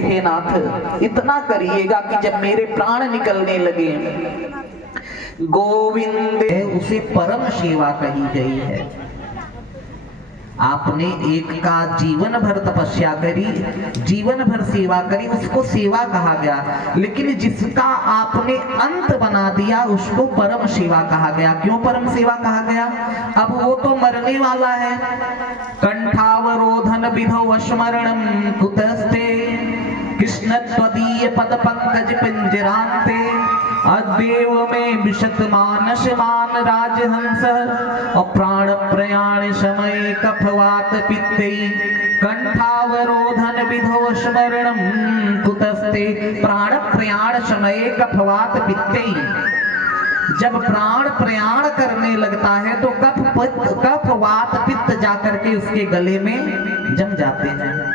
हे नाथ, इतना करिएगा कि जब मेरे प्राण निकलने लगे, गोविंद उसे परम सेवा कही गई है। आपने एक का जीवन भर तपस्या करी, जीवन भर सेवा करी, उसको सेवा कहा गया। लेकिन जिसका आपने अंत बना दिया उसको परम सेवा कहा गया। क्यों परम सेवा कहा गया? अब वो तो मरने वाला है। कंठावरोधन विधौ स्मरणम कुतस्ते, कृष्ण त्वदीय पद पंकज पिंजरान्ते, अद्देव में विशत मानस मान राजहंस, और प्राण प्रयाण समय कफवात पित्ते, कंठावरोधन विधौ स्मरणम कुतस्ते। प्राण प्रयाण समय कफवात पित्ते, जब प्राण प्रयाण करने लगता है तो कफ वात पित्त जाकर के उसके गले में जम जाते हैं।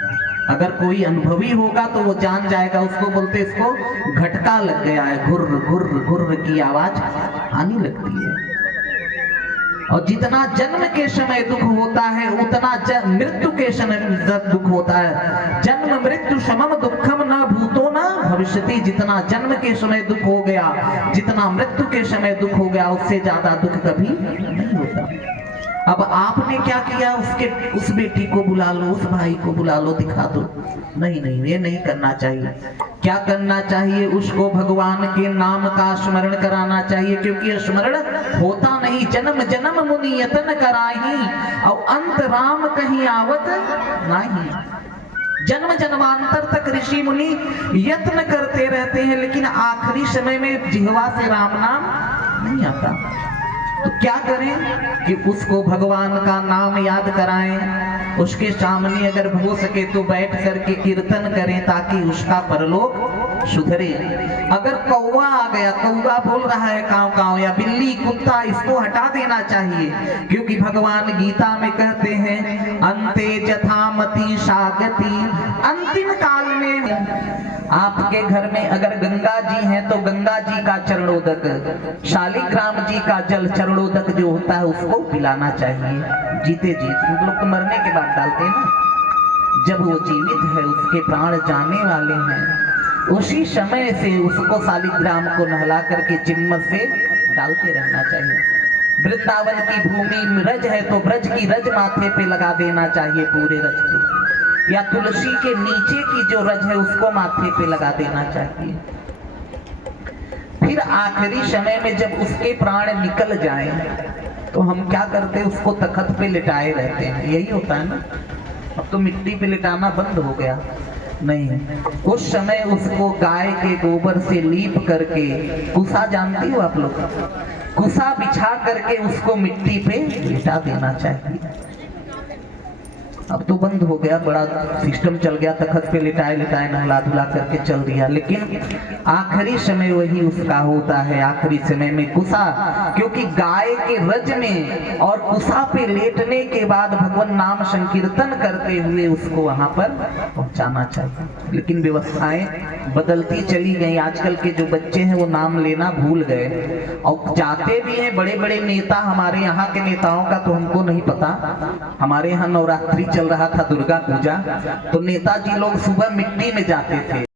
अगर कोई अनुभवी होगा तो वो जान जाएगा, उसको बोलते इसको घटका लग गया है, घुर्र घुर्र घुर्र की आवाज आने लगती है। और जितना जन्म के समय दुख होता है उतना मृत्यु के समय दुख होता है। जन्म मृत्यु समम दुखम न भूतो न भविष्यति। जितना जन्म के समय दुख हो गया, जितना मृत्यु के समय दुख हो गया, उससे ज्यादा दुख कभी नहीं होता। अब आपने क्या किया? उस बेटी को बुला लो, उस भाई को बुला लो, दिखा दो। नहीं नहीं, ये नहीं करना चाहिए। क्या करना चाहिए? उसको भगवान के नाम का स्मरण कराना चाहिए, क्योंकि स्मरण होता नहीं। जन्म जन्म मुनि यतन कराही, और अंत राम कहीं आवत नहीं। जन्म जन्मांतर तक ऋषि मुनि यत्न करते रहते हैं, लेकिन आखिरी समय में जिह्वा से राम नाम नहीं आता। तो क्या करें कि उसको भगवान का नाम याद कराएं, उसके सामने अगर हो सके तो बैठ करके कीर्तन करें, ताकि उसका परलोक सुधरे। अगर कौवा आ गया, कौवा बोल रहा है काव काव, या बिल्ली कुत्ता, इसको हटा देना चाहिए, क्योंकि भगवान गीता में कहते हैं अंते जथामति सागति। अंतिम काल में आपके घर में अगर गंगा जी हैं तो गंगा जी का चरणोदक, शालिग्राम जी का जल चरणोदक जो होता है उसको पिलाना चाहिए। जीते जी, उन लोग तो मरने के बाद डालते हैं ना, जब वो जीवित है, उसके प्राण जाने वाले हैं, उसी समय से उसको शालिग्राम को नहला करके चिम्मच से डालते रहना चाहिए। वृंदावन की भूमि रज है तो ब्रज की रज माथे पे लगा देना चाहिए, पूरे रज पे, या तुलसी के नीचे की जो रज है उसको माथे पे लगा देना चाहिए। फिर आखिरी समय में जब उसके प्राण निकल जाएं तो हम क्या करते हैं? उसको तख्त पे लिटाए रहते हैं। यही होता है ना। अब तो मिट्टी पे लिटाना बंद हो गया। नहीं, उस समय उसको गाय के गोबर से लीप करके, कुसा जानती हो आप लोग, कुसा बिछा करके उसको मिट्टी पे लिटा देना चाहिए। अब तो बंद हो गया, बड़ा सिस्टम चल गया, तख्त पे लिटाए लिटाए नहला धुला करके चल दिया। लेकिन आखिरी समय वही उसका होता है। आखिरी समय में कुसा, क्योंकि गाय के रज में और कुसा पे लेटने के बाद भगवान नाम संकीर्तन करते हुए उसको वहां पर पहुंचाना चाहिए। लेकिन व्यवस्थाएं बदलती चली गई। आजकल के जो बच्चे हैं वो नाम लेना भूल गए, और जाते भी हैं बड़े बड़े नेता। हमारे यहाँ के नेताओं का तो हमको नहीं पता। हमारे यहाँ नवरात्रि चल रहा था, दुर्गा पूजा, तो नेताजी लोग सुबह मिट्टी में जाते थे।